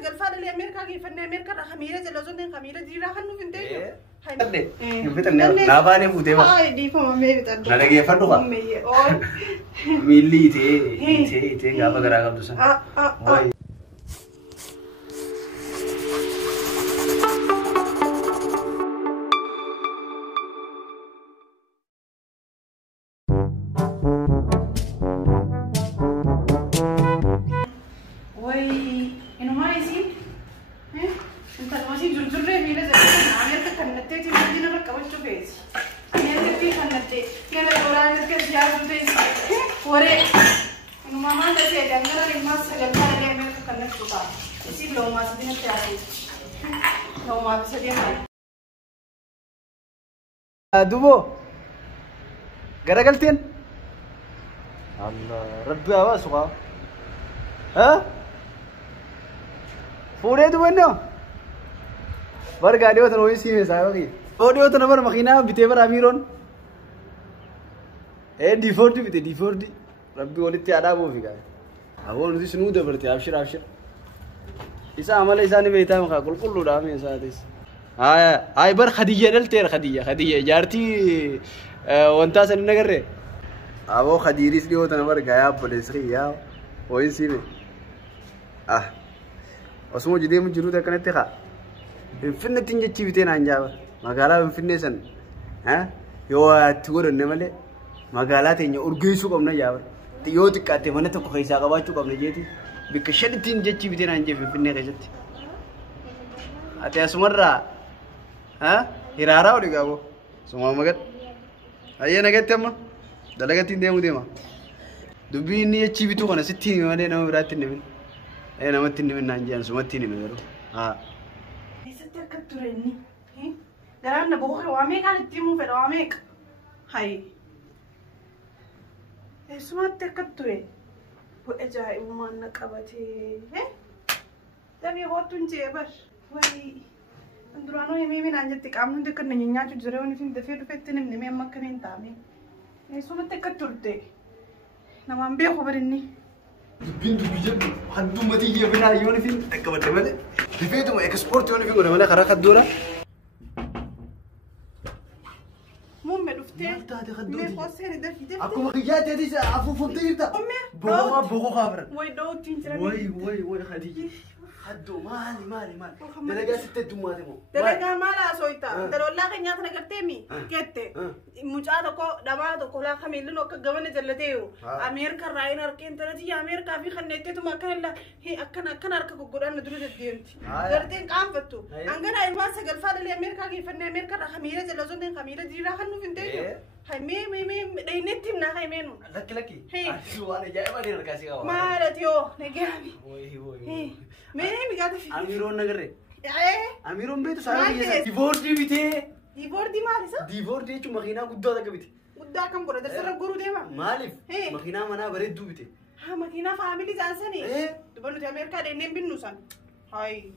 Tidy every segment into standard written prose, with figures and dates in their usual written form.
سجل فعل الأمريكا كيف إن أمريكا خميرة جلوزون خميرة دي راح نو فين ده هاي يفتن ناباني فوتيما هاي دي فما ميري تدو نانا كيف فردوها ميلي تي غابا غرا غاب دوسن دوبو غرقلتين الله ربي اواسوا ها فوري دوينو برغاديو تنوي سيمي ساوي فوديو تنبر مخينا بيتبر اميرون اي دي 40 بيت دي 40 ربي ولتي ادابو فيكا اول دي شنو دبرتي ابشر ابشر إذا عمل إنسان بيتام خاكل كله دامي إنسان هاي بر خديجة دلتير خديجة جارتي وانتا سننقره أبو خديريس ليه تنبر غايا بوليسري يا وين سيمي اسمه جدي من جلوده كانت تخا فين تنجي تشيبتين انجابا مغالا فين سن ها يو تقول انمله مغالات اني اورغيسو قمنا يا يو تكاتي من تكو خيسا قباچو قمنا جيتي بكشدتين جتشي بتين انجي في فين خيجت اتي اسمرا ها هيرارا ودي غابو سما مغت اي نغتما دلغتين ديمو ديما دبي ني تشيبتو كنا 60 ما دي نو برات نمن اي نمت نمن انجي سمتي نمن ترني هي دران نبوخ واميك على التيمو في واميك هاي اسمع تكتوري وأجاي وما نكبتي هه تبي هوتون جبر وهي اندرانو يمي من عند تكامن دكر نينيا تجروني فين دفير فتني من مي مكنين تامي اسمع تكتورتي نمام بيه خبرني بنت بيجيب حدو ما تيجي بنا يوني فين تكبت ماله دفيتو اكسبورت يوني فين ولا ماله خرا خدولا مي خوسيني دفي اكو مخيات هذه عفو فطيرتا بوغا بوغا خابر وي دو تينترا وي خديجه حدو مالي دلقا ستة دماتي مو دلقا مالا سويتا دلولا كنيات نغرتيمي كيتي مجادو كو دمادو كو لا خميلنو كغمن جلتيو امريكا راين اركين ترتي امريكا في خنيتو ما كان لا هي اكن اركا غودان درو دينتي غرتين قام فتو انغنا ايما سغل فادل امريكا كيف ان امريكا خميله جلزون خميله دي راخنو فينتي هاي مي دينتي نا هاي مينو لكي شو انا جاي ما دي ركاسي غوا مالتيو نغامي وي مي قاعده في اميرون نغري ايه اميرون بيتو سارا ديفورس دي بيتي ديفورس دي مالسا ديفورس دي چو مخينا غدو دا كبيتي غدا كم غرو دسر غرو ديما مالف مخينا منا بريدو بيتي ها مخينا فاميلي جانسني دبلو دي امريكا دي نيم بينوسان هاي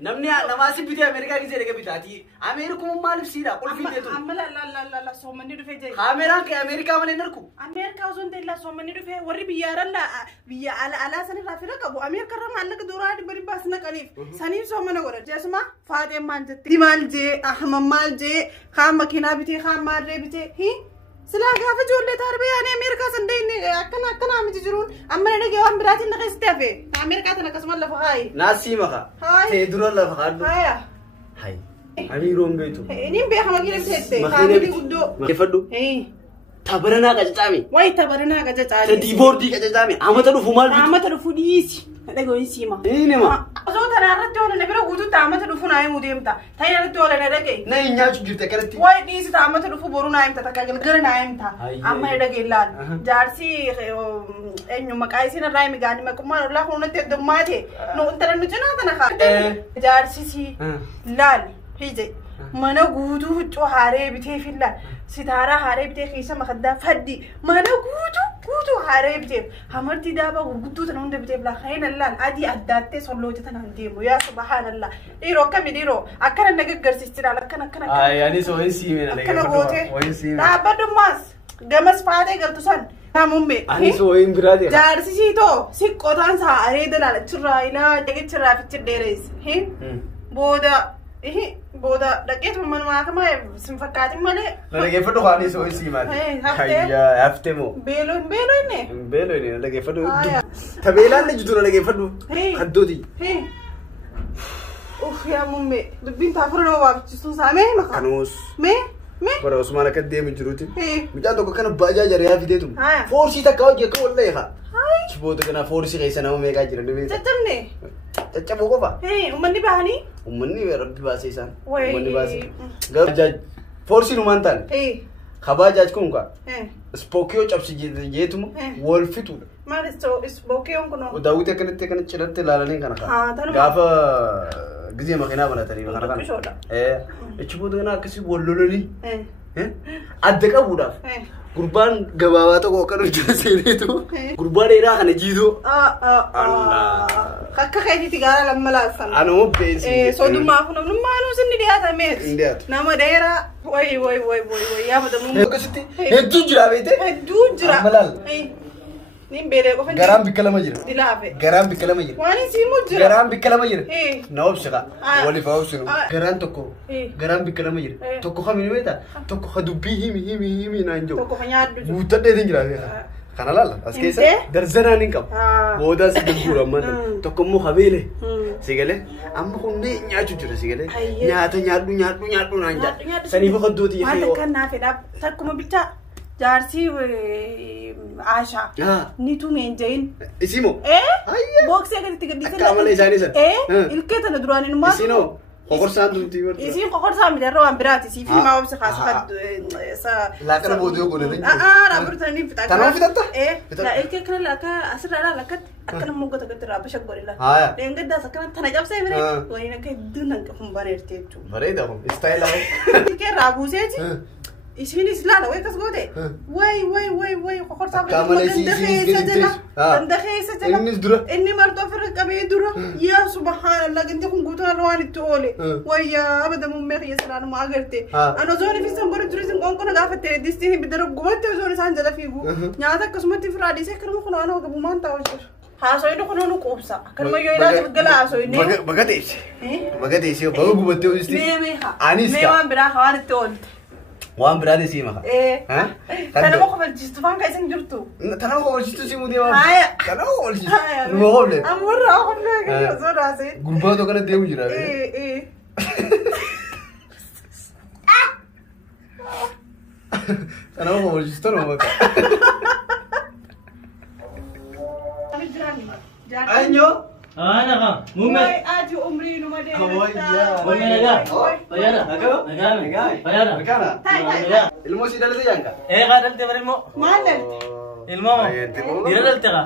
نمني نماسي بيتي امريكا كي سيرك بيتاتي امريكا مالف سيدا قول في ديتو اما لا سومني دو فيجي كاميرا كي امريكا من نركو امريكا وزون دي سومني دو في وري بيارن لا بيا على سن رافيرك ابو امريكا رم على دورا دي بري باسنا قليف سني سومنا غور جسما فاطمه مانجت دي مالجي احمد مالجي خام مكينا بيتي خام ماري بيتي هي سلا غاف جولة تربية أنا أمريكا سندين أكنا عم تجرون أما أنا جوان براتي نقيس تافه أمريكا تنقسم الله فهاي ناسي مخا تدرو الله فهادو هاي أميرون بيتو نيم بيه هم كيلم تهتة كاملي ودو كيفدو تبرنا كجتامي واي تبرنا كجتامي تديبوردي كجتامي أمتلو فمال بيتو أمتلو فديسي هذا قوي سيما ما أزود أنا رد ولا نبرة قدو تأمتلو فناي موديم تا تاني رد ولا نرجع ناي نياش جرت كرتي واي ديسي تأمتلو فبورو نايم تا تكاجل غير نايم تا أما نرجع لان جارسي إنه مكايسين الراي ميجاني مكمل الله هون تدماته نو أنت لو نجنا تناخا جارسي سي لال هيجي مانا قدو فتو هاري بتي في لال ستارة هاري بتي خيسة مخدة فدي مانا قدو هاري بتي همرتي دابا وقدو تنون بتي بلا خين اللان عادي أداتي صلوجة تنهنديمو يا سبحان الله إيرو كم يديرو أكنا نجقر سيسترا لكنا يعني سوين سيمين أكنا قوتي لا بدو ماس جمس فادي قلتو سن Tamumme. Ani sooyin biraati. Jaarsisiitoo siqqootaan saa areeda laalachirraa ilaa dhagachirraa fichirdeeres. Booda booda dhaqeetu manumaa kama sin fakkaatin malee. Dhaggeeffadhu qaanii sooyin siimaati. Hayyaa haftee moo. Beeloo inni. Dhaggeeffadhu. Tabeelaan ni jitu dhaggeeffadhu. Haddooti. Yaa mumme dubbiin taafura nama waaqichisuun saa mee maqaa. Kanuus. Mee. Bara Usmaan akka deemu jiruuti. Midhaan tokko kana baajaa jaree fideetu. Foorsii takka hojii akka wallee haa. Kiboota kana foorsii keessa nama meeqaa jira dhibee. Caccabne. Caccaboo qofa. Uummanni bahanii. Uummanni rabbi baasee isaan. Uummanni baasee. Gabajaaj foorsii numaan taane. Kabajaaj kun kaa. Spookiyoo cabsi jeetuma wal fituudha. Maal spookiyoon kunoo. Daawwiti akkanatti akkana cidhatte ilaalanii kana kaa. Gaafa gizee makiinaa banatanii kana kana. Ichi booda kana akkasii wal lolanii. Adda qabuudhaaf. Gurbaan gabaabaa tokko akka hojjeta seeneetu. Gurbaa dheeraa kana jiitoo. Akka keetitti gaara lamma laafsan. Anoo beeksii. Soodummaaf namnummaa nuus inni dhiyaatameet. Nama dheeraa. Way yaa madamu. Akkasitti hedduu jira beete. Hedduu jira. Amalaal. Nin beelee qofa. Garaan bikka lama jira. Dilaafe. Garaan bikka lama jira. Waan isiimu jira. Garaan bikka lama jira. Na obsika. Waliif obsinu. Garaan tokko. Garaan bikka lama jira. Tokko kamini beeta. Tokko ka dubbii himi naan jiru. Tokko ka nyaaddu jiru. Guuttadheetiin jira. Kana laala as keessa darzanaan hin qabu. Booda si gurguraman tokko immoo habeele. Sigalee amma kunneen nyaachuu jira sigalee. Nyaata nyaadhu naan jaa. Saniif hoddooti yoo. Waan akka naa fedhaa takkuma bichaa jaarsii Aashaa. Ni tumeen jayin. Isimoo. Booksee gaditti gadhiisan. Akka amala isaanii sana. Ilkee tana duraan hin maatu. Isinoo. Kokorsaan turtii yoo. Isin kokorsaan miidhagina waan biraati. Si fi maa obsa kaasa laaqana boodiyoo godhatan jiru. Raaburtanii fixaa. Tanaa fixatta? Ilkee kana laaka asirraa laakatti akka nama goota gadi raabasha godhila. Dheengaddaas akkana tana cabsee bire. Waliin akka hedduu nan qabuun bareedee jechuudha. Bareeda kun istaayila. Ilkee raabuuseeti. Isinis laala way kas goote. Way kokorsaa ganda keessa jala. Innis dura. Inni martoo ofirra qabee dura. Yaa subhanallah ganti kun guutuu waan itti oole. Wayyaa abada mummee kiyya salaanuma agarte. Ano zooni fi sangoora turisin qoonqona gaafatte distii bidara gubatte zooni isaan jala fiigu. Nyaata akkasumatti firaa dhiisee kanuma kun waan hoogabu maan taa'u jira. Haasoyni kun nu quubsa. Kanuma yoo ilaalu gala haasoyni. Bagateessi. Bagateessi baga gubattee hojjetti. Anis mee waan biraa waan itti oolte. Waan biraadhi sii maka. Kanama kofalchiistu faan ka isin jirtu. Kanama kofalchiistu sii muudee waan. Kanama kofalchiistu. Numa kofle. Amurraa kofle kiyya osoo raasee. Gurbaa tokko kana deemu jira. Kanama kofalchiistu numa maka. Anyo. Ana ka, mume. Ati umri numa de. Mume naga. Bayana. Naga. Bayana. Ilmo si dalte janka. Ka dalte barimo. Maal dalte? Ilmo. Dira dalte ka.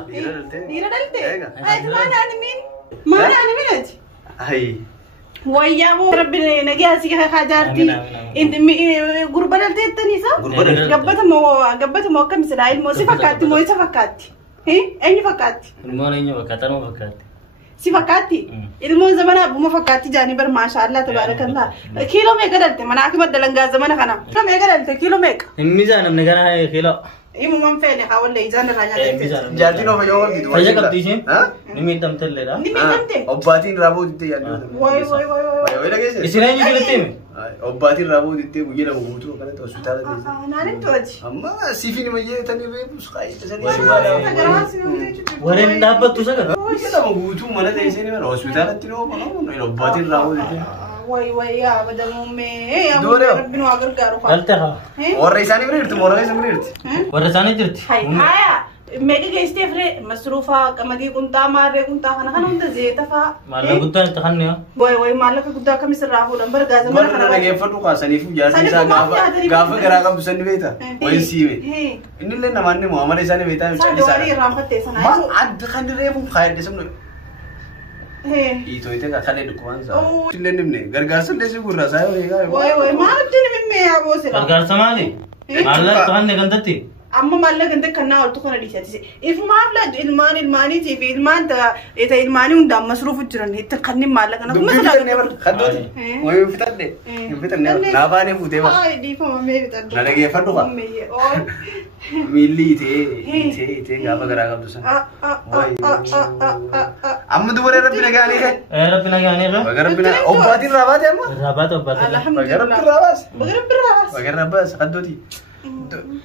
Dira dalte. Ay mana animin. Mana animinati. Ay. Wayyaa boo rabbi nagaa si hajaarti. Gurba dalte tanisa. Gabbata moo akkam sila ilmo si fakkaatti moo isa fakkaatti? Eenyu fakkaatti? Ilmo eenyu fakkaata nuu fakkaatti. Si fakkaatti ilmoon zamana abbuma fakkaatti jaanii bar maashaallah tabaarakallah kiiloo meeqa dalte mana akka maddalangaa zamana kana kiiloo meeqa dalte kiiloo meeqa inni zaanam nagana kiiloo imu man feene hawalle ijaan irraa nyaate jaatiin of yoo wanti fayya qabdiisin nimi damtelleedha nimi damte obbaatiin raaboo ditte yaaddu way dhageesse isin eenyu filattime obbaatiin raaboo ditte guyyaa lama guutuu kanatti hospitaala keessa naanin tooti amma siifin mayyee tanii beekus qaayittasanii wareen dhaabbattu sagar guyyaa lama guutuu mana teessee mana hospitaalatti noo obbaatiin raaboo ditte way yaa badamume rabbinu agargaaru dalteha warra isaanii bira warra isaanii bira warra isaanii jirti haya meeqa geestee fire masruufa qamadii qunxaa maarree qunxaa kana hunda zeeta faa maallaqa guddaa itti kanne way maallaqa guddaa akkamisirraa fuudhan bargaaza mana kana dhageeffadhu kaasaniif jaartii isaa gaafa garaa qabdu sanni beeta wayin siime innillee namaan ni mu'amala isaanii beetaa callisaa irraanfattee sanaa adda kan reefu kaayadde samnu Itu kan kali dukungan sa. Sila nimne, gargaarsa illee si gurra saa yoo eegaa. Way maaltu nimne yaa boosira. Gargaarsa maali? Maallaqa tuhan ne gandatti. amma maallaqa inta kannaa oltu kana dhiisatise ilmaaf la ilmaaniitii fi ilmaan ita ilmaanii hundaan masruufu jiran itti kannin maallaqa na kuma dubbii fitannee bara kaddooti wayii fitadhe hin fitannee laafaanee fuutee bara ay dhiifama mee bitadhu na dhageeffadhu qa miilli itee gaafa garaa qabdu sana amma dubaree rabbi nagaanii kee rabbi nagaanii kee baga rabbi nagaa obbaatiin raabaate amma rabaat obbaate baga rabbi raabaas baga rabbi raabaas kaddooti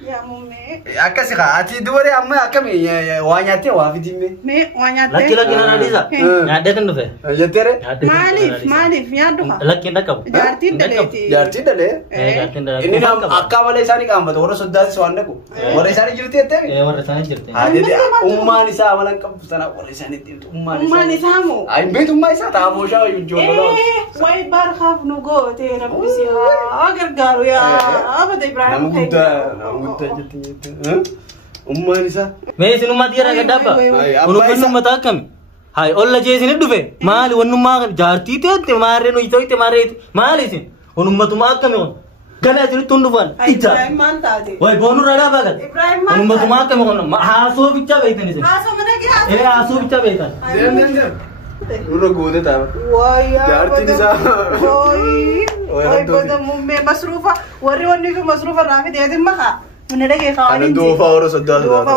yaa mummee akkasi kaa ati dubaree amma akkami waa nyaattee waa fitiimme mee waa nyaattee lakki lakki na dhiisa nyaadhee kan dhufe jetteere maaliif nyaadhu kaa lakki hin dhaqqabu jaartiin dhaleeti jaartiin dhalee inni akka malee isaanii qaanfata warra soddaatis waan dhaqu warra isaanii jirti jetteemi warra isaanii jirti haadhee ummaan isaa amalan qabdu sana warra isaanii dhimtu ummaan isaa moo ay beetummaa isaa taamooshaa ijoollee way barhaaf nu goote rabbisi haa gargaaru yaa abada ibraahim ummaan isaa mee isinummaa dhiira gaddaabba kunuunfannu mataa akkami hay olla jeesini dhufe maali wannummaa jaartii teette maarree nu itoite maarreeti maali isin hunummatuma akkami kun gala isinitti hundufan ibraahim maan taate way boonu radaa bagat ibraahim maan hunummatuma akkami kun haasoo bicha beeytan isin haasoo mana gaa haasoo bicha beeytan nurra goote ta'a wayyaa jaartiin isaa way goda mummee masruufa warri wanni sun masruufa raafite eetin makaa Mana dhagee kaawanii Ana doofaa warra soddaa doofaa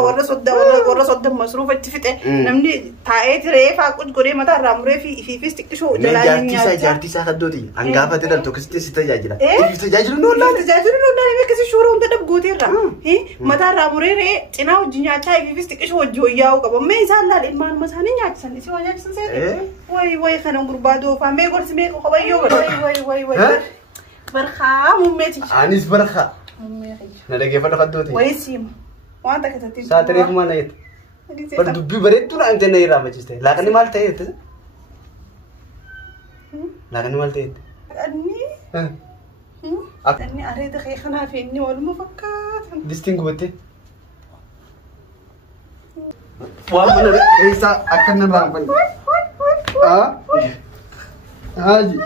warra soddaa masruufa itti fixe namni taa'ee tiree faa godhee mataa irraa muree fi ifiifis xiqqishoo jalaan jaartii isaa kaddooti hangaafate dhaltu akkasitti si tajaajila tajaajilu noollaan akkasii shuura hunda dhabgootee irraa mataa irraa muree cinaa wajjin nyaachaa ifiifis xiqqishoo wajjii wayyaa'uu qaba mee isaan laal ilmaanuma isaanii nyaachisan isii waa nyaachisan seete way kana gurbaa doofaa mee gorsi mee qobayyoo godhe way barkaa mummeeti anis barkaa na dhageeffadhu kaddooti wayisiima wanta keessatti saatiree kuma na jette bar dubbii bareedduu na amtee na irraa machiste laaqanni maal ta'e jette laaqanni maal ta'e jette inni areeda kee kanaa fi inni waluma fakkaatan distiin gubatte waan mana keessaa akka nan raanfanne haaji